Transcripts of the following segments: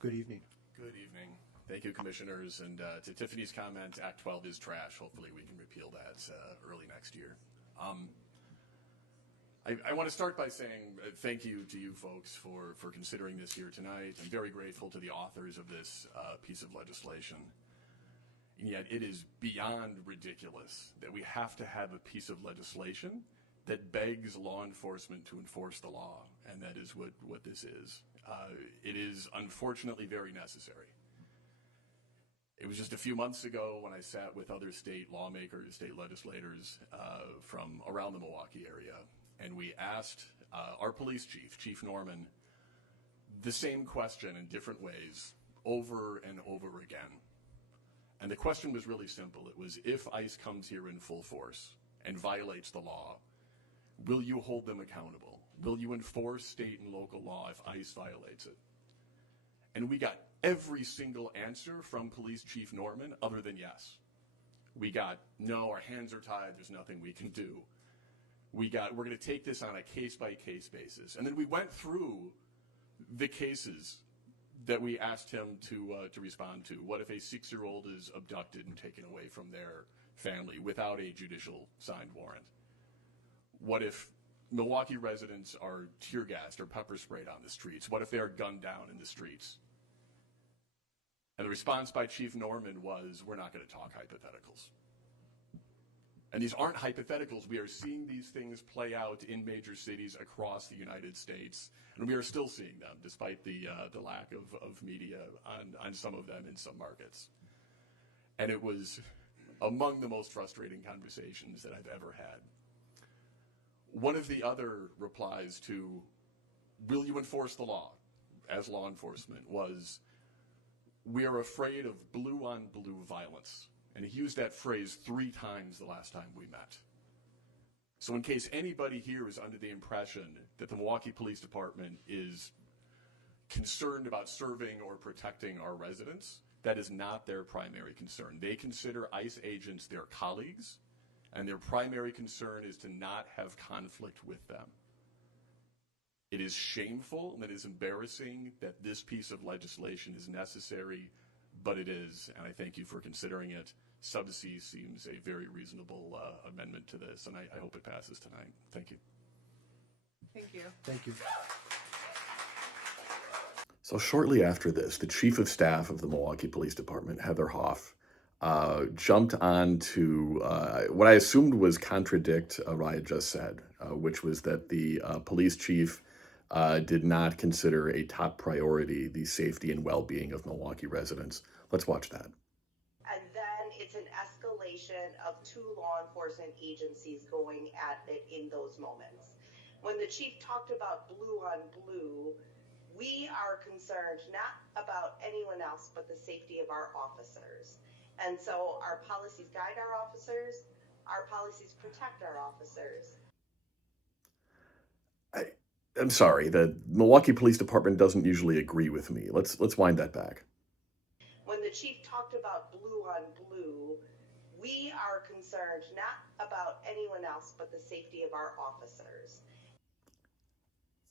Good evening. Good evening. Thank you, Commissioners. And to Tiffany's comment, Act 12 is trash. Hopefully we can repeal that early next year. I want to start by saying thank you to you folks for considering this here tonight. I'm very grateful to the authors of this piece of legislation. And yet it is beyond ridiculous that we have to have a piece of legislation that begs law enforcement to enforce the law, and that is what this is. It is unfortunately very necessary. It was just a few months ago when I sat with other state lawmakers, state legislators from around the Milwaukee area, and we asked our police chief, Chief Norman, the same question in different ways over and over again. And the question was really simple. It was, if ICE comes here in full force and violates the law, will you hold them accountable? Will you enforce state and local law if ICE violates it? And we got every single answer from Police Chief Norman other than yes. We got, no, our hands are tied, there's nothing we can do. We're going to take this on a case-by-case basis. And then we went through the cases that we asked him to respond to. What if a 6-year-old is abducted and taken away from their family without a judicial signed warrant? What if Milwaukee residents are tear gassed or pepper sprayed on the streets? What if they are gunned down in the streets? And the response by Chief Norman was, we're not going to talk hypotheticals. And these aren't hypotheticals. We are seeing these things play out in major cities across the United States, and we are still seeing them despite the lack of media on some of them in some markets. And it was among the most frustrating conversations that I've ever had. One of the other replies to, will you enforce the law as law enforcement, was, we are afraid of blue-on-blue violence. And he used that phrase 3 times the last time we met. So in case anybody here is under the impression that the Milwaukee Police Department is concerned about serving or protecting our residents, that is not their primary concern. They consider ICE agents their colleagues, and their primary concern is to not have conflict with them. It is shameful and it is embarrassing that this piece of legislation is necessary, but it is, and I thank you for considering it. Sub C seems a very reasonable amendment to this, and I hope it passes tonight. Thank you. Thank you. Thank you. So shortly after this, the Chief of Staff of the Milwaukee Police Department, Heather Hoff, jumped on to what I assumed was contradict what I had just said, which was that the police chief did not consider a top priority the safety and well-being of Milwaukee residents. Let's watch that. And then it's an escalation of 2 law enforcement agencies going at it in those moments. When the chief talked about blue on blue, we are concerned not about anyone else but the safety of our officers. And so our policies guide our officers, our policies protect our officers. I'm sorry, the Milwaukee Police Department doesn't usually agree with me. Let's wind that back. When the chief talked about blue on blue, we are concerned not about anyone else but the safety of our officers.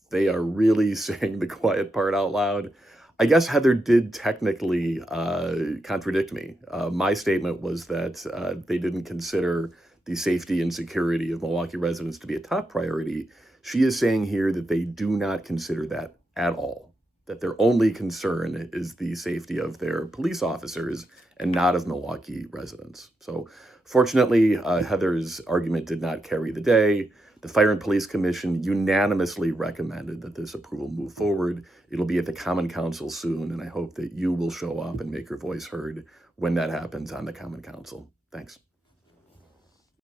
They are really saying the quiet part out loud. I guess Heather did technically contradict me. My statement was that they didn't consider the safety and security of Milwaukee residents to be a top priority. She is saying here that they do not consider that at all, that their only concern is the safety of their police officers and not of Milwaukee residents. So fortunately, Heather's argument did not carry the day. The Fire and Police Commission unanimously recommended that this approval move forward. It'll be at the Common Council soon, and I hope that you will show up and make your voice heard when that happens on the Common Council. Thanks.